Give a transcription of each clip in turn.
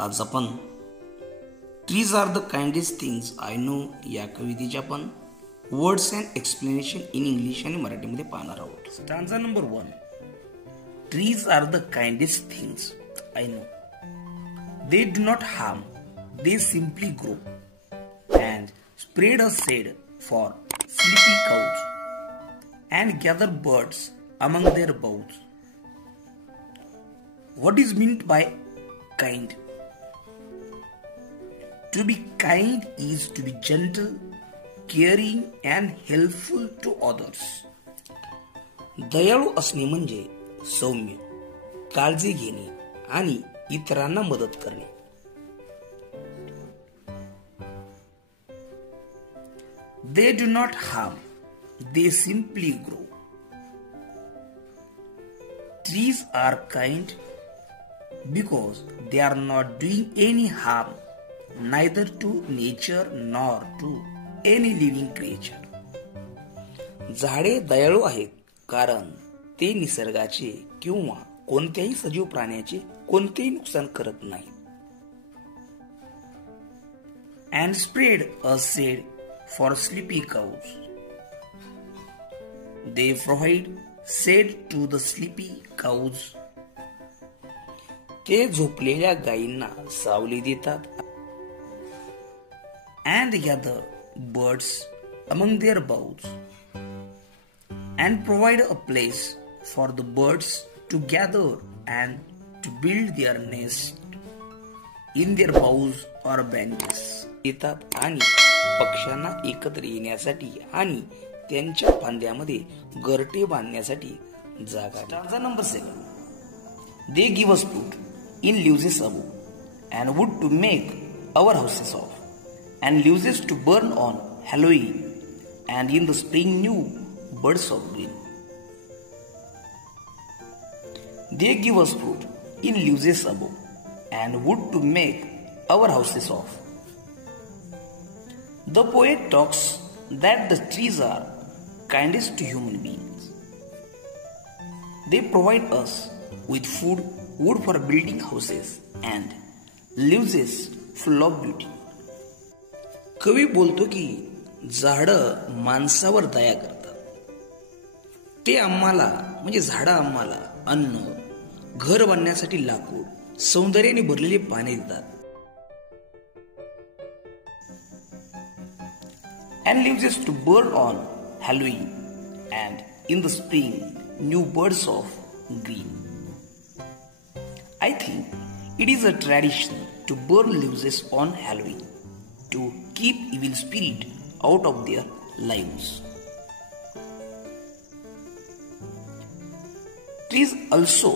आज आपण trees are the kindest things I know या कवितेचे आपण words and explanation in English आणि मराठीमध्ये पाहणार आहोत. Stanza number 1. Trees are the kindest things I know. They do not harm, they simply grow and spread a shade for sleepy cows and gather birds among their boughs. What is meant by kind? To be kind is to be gentle, caring and helpful to others. दयाळू असणे म्हणजे सौम्य, काळजी घेणे आणि इतरांना मदत करणे. They do not harm, they simply grow. Trees are kind because they are not doing any harm, neither to nature nor to any living creature. झाडे दयाळू आहेत कारण ते निसर्गाचे किंवा कोणत्याही सजीव प्राण्याचे कोणतेही नुकसान करत नाहीत. And spread a shade for sleepy cows. They provide shade to the sleepy cows. ते झोपलेल्या गायींना सावली देतात. And gather birds among their boughs. And provide a place for the birds to gather and to build their nest in their boughs or branches. येतात आणि पक्ष्यांना एकत्र येण्यासाठी आणि त्यांच्या फांद्यामध्ये घरटे बांधण्यासाठी जागा. Stanza number 7. They give us food in leaves above and wood to make our houses of, and leaves to burn on Halloween, and in the spring new buds of green. They give us food in leaves above and wood to make our houses of. The poet talks that the trees are kindest to human beings. They provide us with food, wood for building houses, and leaves full of beauty. कवी बोलतो की झाडं माणसावर दया करतात. ते आम्हाला म्हणजे झाडं आम्हाला अन्न, घर बांधण्यासाठी लाकूड, सौंदर्याने भरलेले पाने देतात. And leaves to burn on Halloween, and in the spring new buds of green. I think it is a tradition to burn leaves on Halloween to keep evil spirit out of their lives. Trees also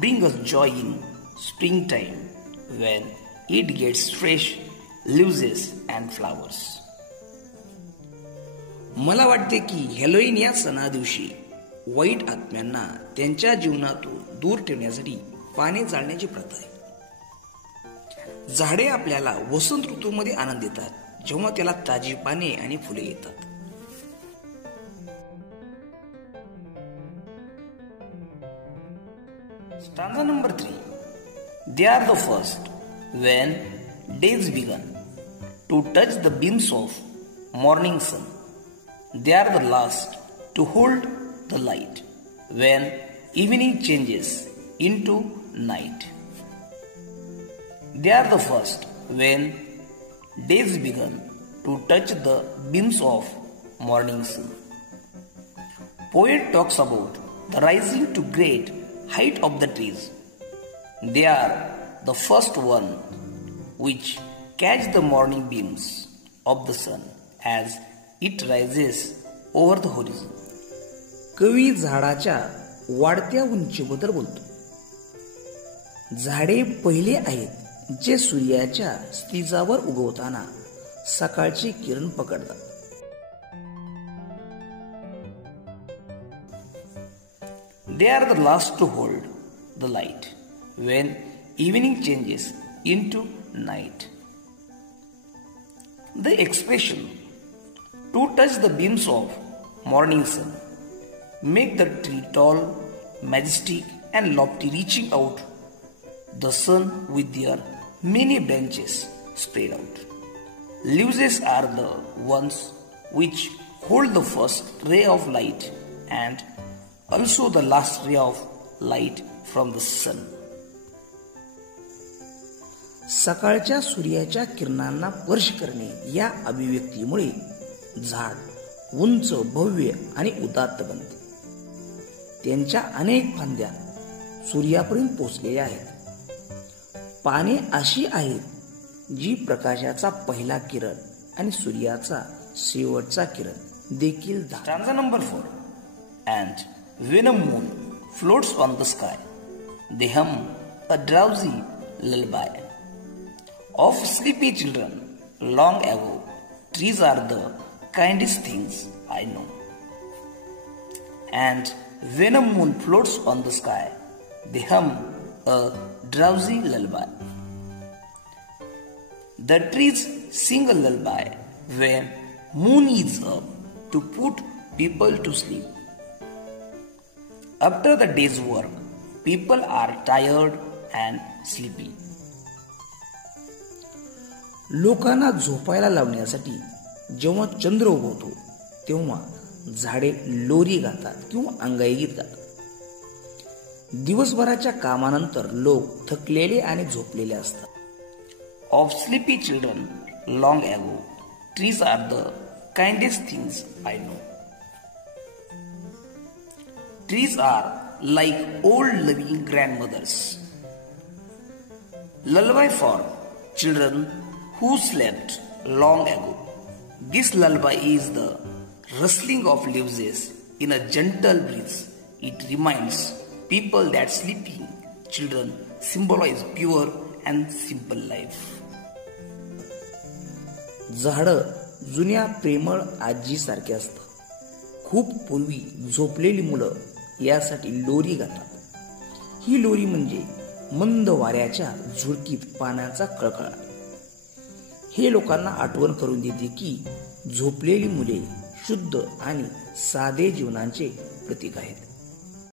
bring us joy in springtime when it gets fresh leaves and flowers. मला वाटते की Halloween या सणा दिवशी वाईट आत्म्यांना त्यांच्या जीवनातून दूर ठेवण्यासाठी पाने जाळण्याची प्रथा आहे. झाडे आपल्याला वसंत ऋतूमध्ये आनंद देतात जेव्हा त्याला ताजी पाने आणि फुले येतात. Stanza number 3. They are the first when days begun to touch the beams of morning sun. They are the last to hold the light when evening changes into night. They are the first when days begin to touch the beams of morning sun. Poet talks about the rising to great height of the trees. They are the first one which catch the morning beams of the sun as it rises over the horizon. कवी झाडाच्या वाढत्या उंचीबद्दल बोलतो. झाडे पहिले आहेत जे सूर्याच्या स्थिजावर उगवताना सकाळची किरण पकडतात. They are the last to hold the light when evening changes into night. The expression to touch the beams of morning sun make the tree tall, majestic and lofty, reaching out the sun with their many branches spread out. Leaves are the ones which hold the first ray of light and also the last ray of light from the sun. सकाळच्या सूर्याच्या किरणांना स्पर्श करणे या अभिव्यक्तीमुळे झाड उंच, भव्य आणि उदात्त बनते. त्यांच्या अनेक फांद्या सूर्यापर्यंत पोहोचलेल्या आहेत. पाने अशी आहेत जी प्रकाशाचा पहिला किरण आणि सूर्याचा शेवटचा किरण देखील Stanza number 4. And when a moon floats on the sky, they hum a drowsy lullaby. Of sleepy children long ago, trees are the kindest things I know. And when a moon floats on the sky, they hum a drowsy lullaby. The trees sing a lullaby when moon is up to put people to sleep. After the day's work, people are tired and sleepy. लोकांना झोपायला लावण्यासाठी जेव्हा चंद्र उगवतो तेव्हा झाडे लोरी गातात किंवा अंगाईगीत गातात. दिवसभराच्या कामानंतर लोक थकलेले आणि झोपलेले असतात. Of sleepy children long ago, trees are the kindest things I know. Trees are like old loving grandmothers. Lullaby for children who slept long ago. This lullaby is the rustling of leaves in a gentle breeze. It reminds people that sleeping children symbolize pure and simple life. झाडं जुन्या प्रेमळ आजीसारखे असतात. खूप पूर्वी झोपलेली मुलं यासाठी लोरी गातात. ही लोरी म्हणजे मंद वाऱ्याच्या झुळकीत पाण्याचा कळकळा. हे लोकांना आठवण करून देते की झोपलेली मुले शुद्ध आणि साधे जीवनाचे प्रतीक आहेत.